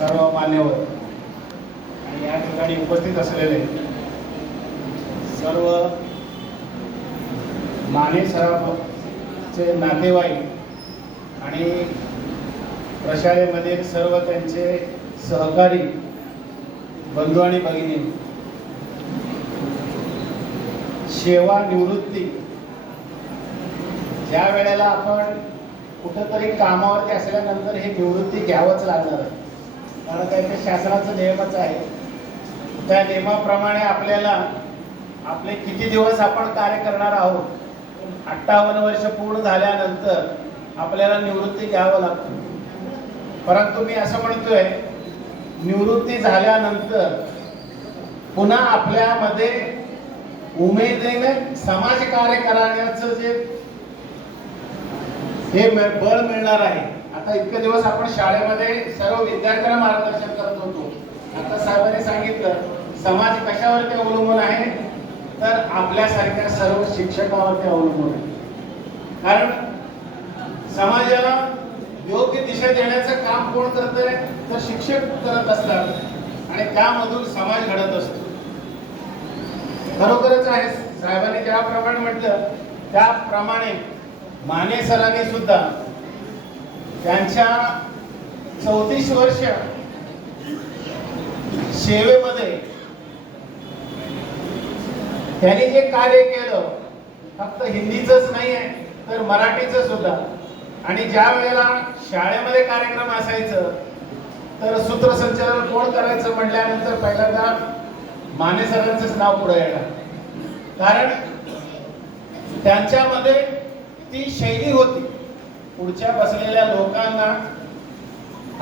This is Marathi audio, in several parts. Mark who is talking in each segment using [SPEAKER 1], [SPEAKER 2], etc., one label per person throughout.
[SPEAKER 1] सर्व मान्यवर आणि या ठिकाणी उपस्थित असलेले सर्व माने सराफचे नातेवाईक आणि प्रशाळेमध्ये सर्व त्यांचे सहकारी बंधू आणि भगिनी सेवा निवृत्ती ज्या वेळेला आपण कुठंतरी कामावरती असल्यानंतर हे निवृत्ती घ्यावंच लागणार आहे. कारण काय ते शासनाचं नियमच आहे. त्या नियमाप्रमाणे आपल्याला आपले किती दिवस आपण कार्य करणार आहोत अठ्ठावन्न वर्ष पूर्ण झाल्यानंतर आपल्याला निवृत्ती घ्यावं लागतं. परंतु मी असं म्हणतोय निवृत्ती झाल्यानंतर पुन्हा आपल्यामध्ये उमेदीने समाज कार्य करण्याचं जे हे बळ मिळणार आहे. आता इतके दिवस आपण शाळेमध्ये सर्व विद्यार्थ्यांना मार्गदर्शन करत होतो. आता साहेबांनी सांगितलं समाज कशावरती अवलंबून आहे? तर आपल्यासारख्या सर्व शिक्षकावरती अवलंबून आहे. कारण समाजाला योग्य दिशा देण्याचं काम कोण करतंय तर शिक्षक करत असतात. आणि त्यामधून समाज घडत असतो. खरोखरच आहे. साहेबांनी ज्याप्रमाणे म्हटलं त्याप्रमाणे माने सरांनी सुद्धा त्यांच्या चौतीस वर्ष सेवेमध्ये त्यांनी जे कार्य केलं फक्त हिंदीचंच नाही आहे तर मराठीचं सुद्धा. आणि ज्या वेळेला शाळेमध्ये कार्यक्रम असायचं तर सूत्रसंचालन कोण करायचं म्हटल्यानंतर पहिल्यांदा माने सरांचंच नाव पुढे येणार. कारण त्यांच्यामध्ये ती शैली होती. पुढच्या बसलेल्या लोकांना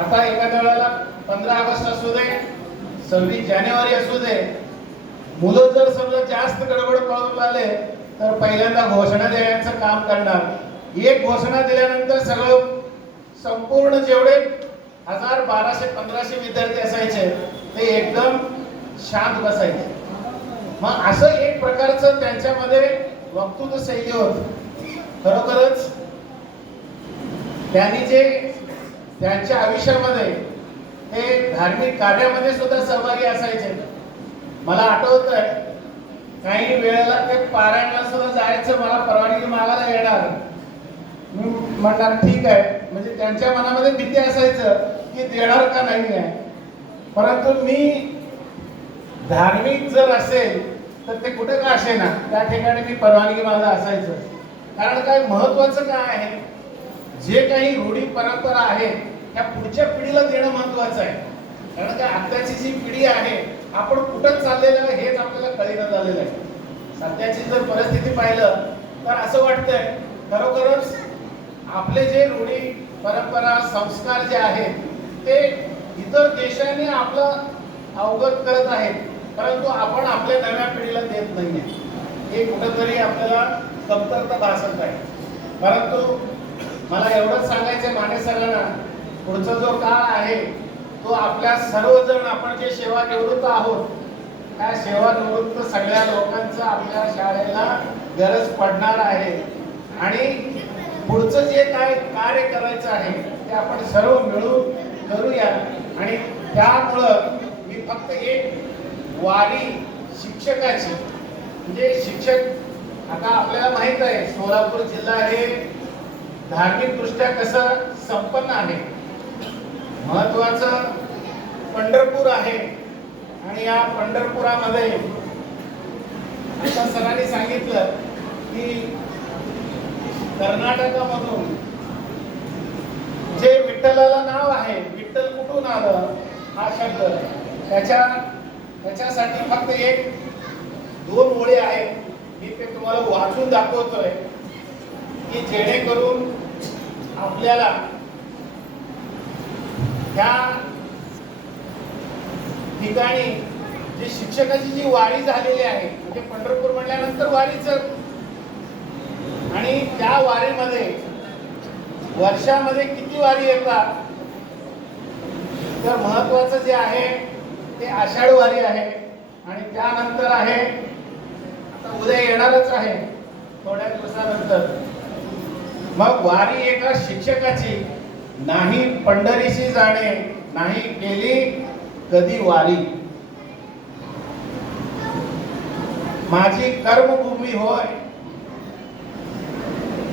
[SPEAKER 1] आता एखाद्या वेळेला पंधरा ऑगस्ट असू दे सव्वीस जानेवारी असू दे मुलं जर समजा जास्त गडबड करून आले तर पहिल्यांदा घोषणा देण्याचं काम करणार. एक घोषणा दिल्यानंतर सगळं संपूर्ण जेवढे हजार बाराशे पंधराशे विद्यार्थी असायचे ते एकदम शांत बसायचे. मग असं एक प्रकारचं त्यांच्यामध्ये वक्तृत्व शैली होत. खरोखरच त्यांनी जे त्यांच्या आयुष्यामध्ये ते धार्मिक कार्यामध्ये सुद्धा सहभागी असायचे. मला आठवत आहे काही वेळेला ते पारायणला सुद्धा जायचं मला परवानगी मागायला येणार. मी म्हणणार ठीक आहे. म्हणजे त्यांच्या मनामध्ये भीती असायचं की देणार का नाही आहे. परंतु मी धार्मिक जर असेल तर ते कुठे का असे ना त्या ठिकाणी मी परवानगी माझं असायचं. कारण काय महत्वाचं काय आहे? जे काही रूढी परंपरा आहेत त्या पुढच्या पिढीला देणं महत्वाचं आहे. कारण काय आत्ताची जी पिढी आहे आपण कुठं चाललेलं आहे हेच आपल्याला कळीनं झालेलं आहे. सध्याची जर परिस्थिती पाहिलं तर असं वाटतंय खरोखरच आपले जे रूढी परंपरा संस्कार जे आहेत ते इतर देशाने आपलं अवगत करत आहेत परंतु आपण आपल्या नव्या पिढीला देत नाही आहे हे कुठंतरी आपल्याला कमतरता भासत आहे. परंतु मला एवढंच सांगायचं माने सरांना पुढचा जो काळ आहे तो आपल्या सर्वजण आपण जे सेवा निवृत्त आहोत त्या सेवा निवृत्त सगळ्या लोकांचं आपल्या शाळेला गरज पडणार आहे. आणि पुढचं जे काय कार्य करायचं आहे ते आपण सर्व मिळून करूया. आणि त्यामुळं मी फक्त एक वारी शिक्षकाची म्हणजे शिक्षक आता आपल्याला माहीत आहे सोलापूर जिल्हा हे धार्मिक दृष्ट्या कसं संपन्न आहे? महत्वाचं पंढरपूर आहे. आणि या पंढरपुरामध्ये आता सरांनी सांगितलं की कर्नाटकामधून जे विठ्ठलाला नाव आहे विठ्ठल कुठून आलं हा शब्द. त्याच्या त्याच्यासाठी फक्त एक दोन ओळी आहेत. मी ते तुम्हाला वाचून दाखवतोय. की जेणेकरून आपल्याला ह्या ठिकाणी जी शिक्षकाची जी वारी झालेली आहे म्हणजे पंढरपूर म्हणल्यानंतर वारीच. आणि त्या वारीमध्ये वर्षामध्ये किती वारी येतात? तर महत्वाचं जे आहे ते आषाढ वारी आहे. आणि त्यानंतर आहे आता उद्या येणारच आहे थोड्या दिवसानंतर. मग वारी एका शिक्षकाची नाही पंढरीशी जाणे नाही केली कधी वारी. माझी कर्मभूमी होय.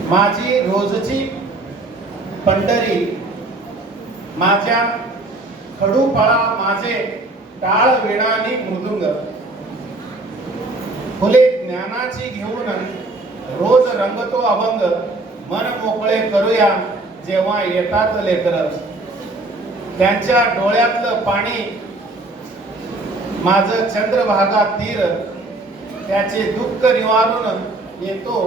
[SPEAKER 1] माझी रोजची पंढरी माझ्या खडूपळा माझे टाळ वेणानी मृदुंग. फुले ज्ञानाची घेऊन रोज रंगतो अभंग. मन मोकळे करूया जेव्हा येतात लेकर. त्यांच्या डोळ्यातलं पाणी माझं चंद्रभागा तीर त्याचे दुःख निवारून येतो.